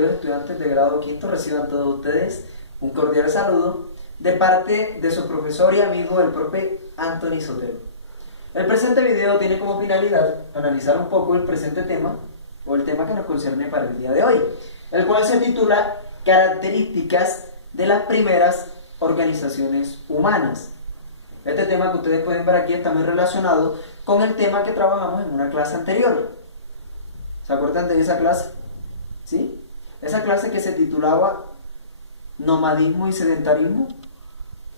queridos estudiantes de grado quinto, reciban todos ustedes un cordial saludo de parte de su profesor y amigo, el profe Anthony Sotelo. El presente video tiene como finalidad analizar un poco el presente tema, o el tema que nos concierne para el día de hoy, el cual se titula Características de las primeras organizaciones humanas. Este tema que ustedes pueden ver aquí está muy relacionado con el tema que trabajamos en una clase anterior. ¿Se acuerdan de esa clase? ¿Sí? Esa clase que se titulaba Nomadismo y Sedentarismo.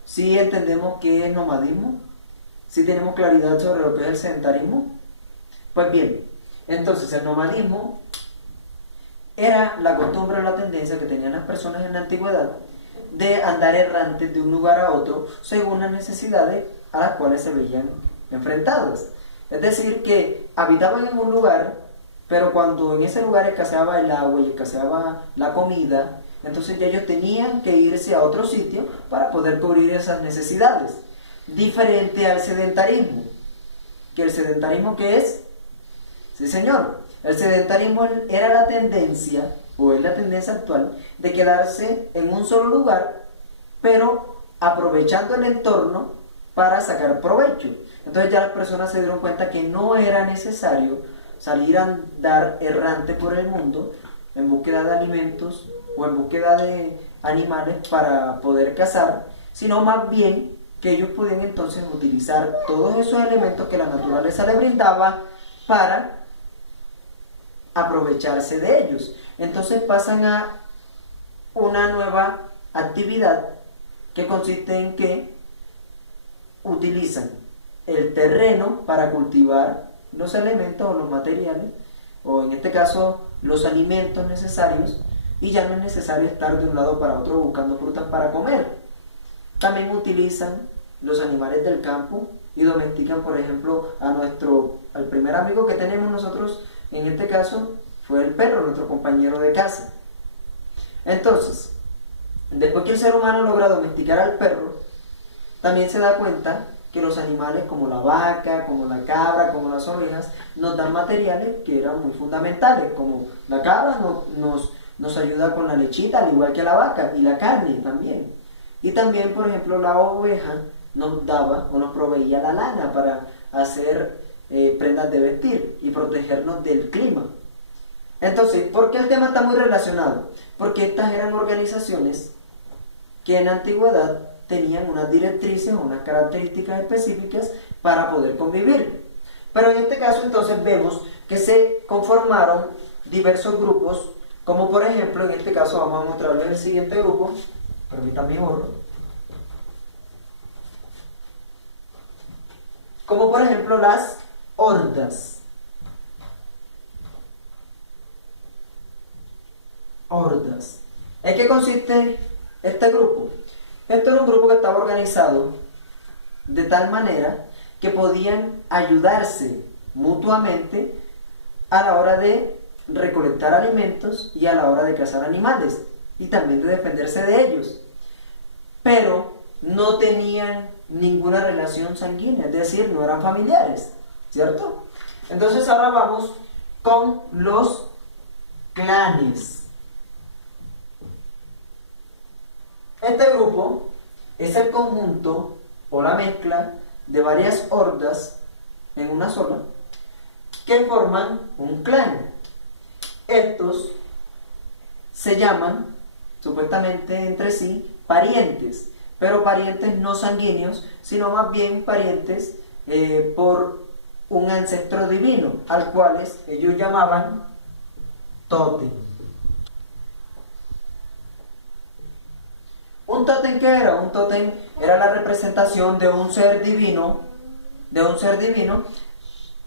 ¿Sí entendemos qué es nomadismo? ¿Sí tenemos claridad sobre lo que es el sedentarismo? Pues bien, entonces el nomadismo era la costumbre o la tendencia que tenían las personas en la antigüedad de andar errantes de un lugar a otro según las necesidades a las cuales se veían enfrentados. Es decir, que habitaban en un lugar, pero cuando en ese lugar escaseaba el agua y escaseaba la comida, entonces ya ellos tenían que irse a otro sitio para poder cubrir esas necesidades. Diferente al sedentarismo. ¿Que el sedentarismo qué es? Sí, señor. El sedentarismo era la tendencia, o es la tendencia actual, de quedarse en un solo lugar, pero aprovechando el entorno para sacar provecho. Entonces ya las personas se dieron cuenta que no era necesario salir a andar errante por el mundo en búsqueda de alimentos o en búsqueda de animales para poder cazar, sino más bien que ellos podían entonces utilizar todos esos elementos que la naturaleza les brindaba para aprovecharse de ellos. Entonces pasan a una nueva actividad que consiste en que utilizan el terreno para cultivar los elementos o los materiales, o en este caso los alimentos necesarios, y ya no es necesario estar de un lado para otro buscando frutas para comer. También utilizan los animales del campo y domestican, por ejemplo, al primer amigo que tenemos nosotros, en este caso fue el perro, nuestro compañero de casa. Entonces, después que el ser humano logra domesticar al perro, también se da cuenta que los animales como la vaca, como la cabra, como las ovejas, nos dan materiales que eran muy fundamentales, como la cabra nos ayuda con la lechita, al igual que la vaca, y la carne también. Y también, por ejemplo, la oveja nos daba o nos proveía la lana para hacer prendas de vestir y protegernos del clima. Entonces, ¿por qué el tema está muy relacionado? Porque estas eran organizaciones que en la antigüedad tenían unas directrices, unas características específicas para poder convivir. Pero en este caso entonces vemos que se conformaron diversos grupos, como por ejemplo, en este caso vamos a mostrarles el siguiente grupo, permítanme borro, como por ejemplo las hordas. Hordas. ¿En qué consiste este grupo? Este era un grupo que estaba organizado de tal manera que podían ayudarse mutuamente a la hora de recolectar alimentos y a la hora de cazar animales y también de defenderse de ellos, pero no tenían ninguna relación sanguínea, es decir, no eran familiares, ¿cierto? Entonces ahora vamos con los clanes. Este grupo es el conjunto o la mezcla de varias hordas en una sola que forman un clan. Estos se llaman supuestamente entre sí parientes, pero parientes no sanguíneos, sino más bien parientes por un ancestro divino, al cual ellos llamaban tótem. ¿Un tótem qué era? Un tótem era la representación de un ser divino,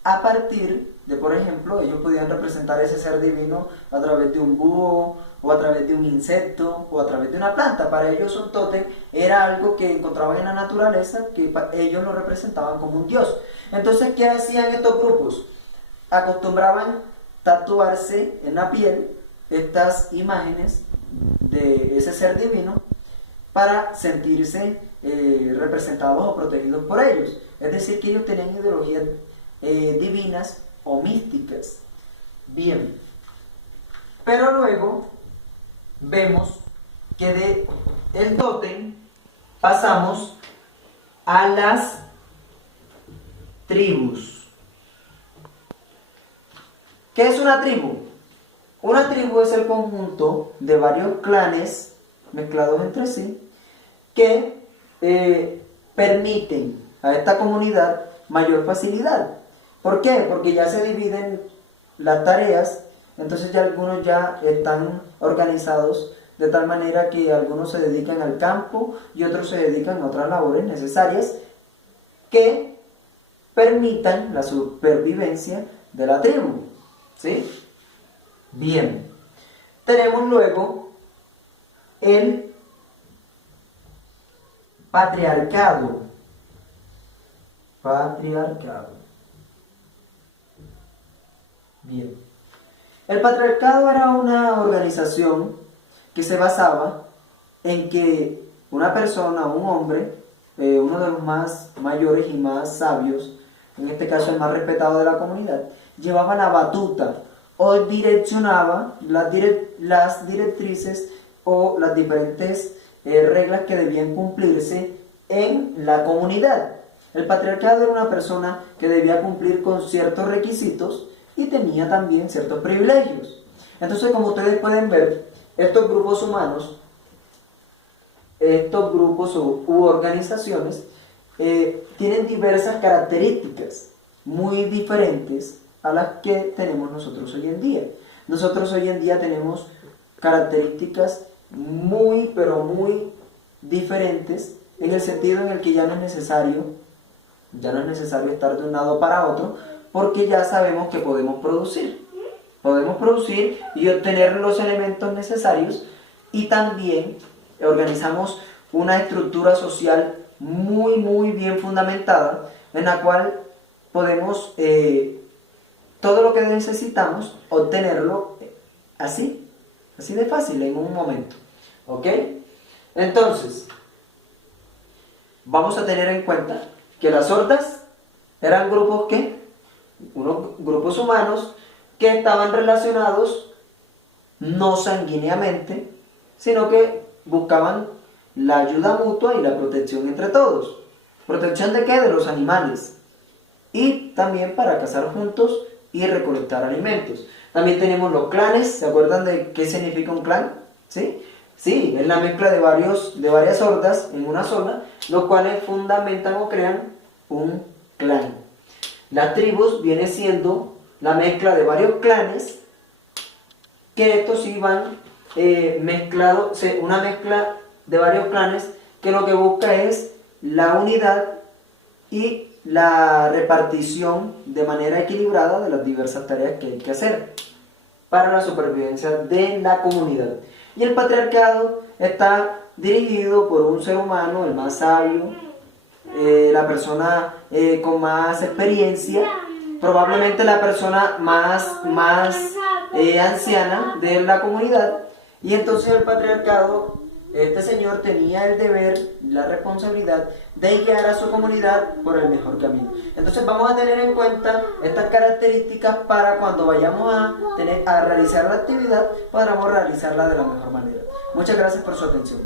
a partir de, por ejemplo, ellos podían representar ese ser divino a través de un búho, o a través de un insecto, o a través de una planta. Para ellos un tótem era algo que encontraban en la naturaleza, que ellos lo representaban como un dios. Entonces, ¿qué hacían estos grupos? Acostumbraban tatuarse en la piel estas imágenes de ese ser divino para sentirse representados o protegidos por ellos. Es decir, que ellos tenían ideologías divinas o místicas. Bien, pero luego vemos que de el tótem pasamos a las tribus. ¿Qué es una tribu? Una tribu es el conjunto de varios clanes mezclados entre sí que permiten a esta comunidad mayor facilidad. ¿Por qué? Porque ya se dividen las tareas, entonces ya algunos ya están organizados de tal manera que algunos se dedican al campo y otros se dedican a otras labores necesarias que permitan la supervivencia de la tribu. ¿Sí? Bien. Tenemos luego el patriarcado. Patriarcado. Bien. El patriarcado era una organización que se basaba en que una persona, un hombre, uno de los más mayores y más sabios, en este caso el más respetado de la comunidad, llevaba la batuta o direccionaba las directrices o las diferentes reglas que debían cumplirse en la comunidad. El patriarcado era una persona que debía cumplir con ciertos requisitos y tenía también ciertos privilegios. Entonces, como ustedes pueden ver, estos grupos humanos, estos grupos u organizaciones tienen diversas características muy diferentes a las que tenemos nosotros hoy en día. Nosotros hoy en día tenemos características muy, pero muy diferentes en el sentido en el que ya no es necesario estar de un lado para otro, porque ya sabemos que podemos producir y obtener los elementos necesarios, y también organizamos una estructura social muy, muy bien fundamentada, en la cual podemos todo lo que necesitamos obtenerlo así de fácil, en un momento. ¿Ok? Entonces, vamos a tener en cuenta que las hordas eran grupos unos grupos humanos que estaban relacionados no sanguíneamente, sino que buscaban la ayuda mutua y la protección entre todos. ¿Protección de qué? De los animales. Y también para cazar juntos y recolectar alimentos. También tenemos los clanes. ¿Se acuerdan de qué significa un clan? ¿Sí? Sí, es la mezcla de varias hordas en una sola, los cuales fundamentan o crean un clan. Las tribus viene siendo la mezcla de varios clanes, que estos sí van mezclados, una mezcla de varios clanes que lo que busca es la unidad y la repartición de manera equilibrada de las diversas tareas que hay que hacer para la supervivencia de la comunidad. Y el patriarcado está dirigido por un ser humano, el más sabio, la persona con más experiencia, probablemente la persona más anciana de la comunidad. Y entonces el patriarcado, este señor tenía el deber, la responsabilidad de guiar a su comunidad por el mejor camino. Entonces vamos a tener en cuenta estas características para cuando vayamos a realizar la actividad, podamos realizarla de la mejor manera. Muchas gracias por su atención.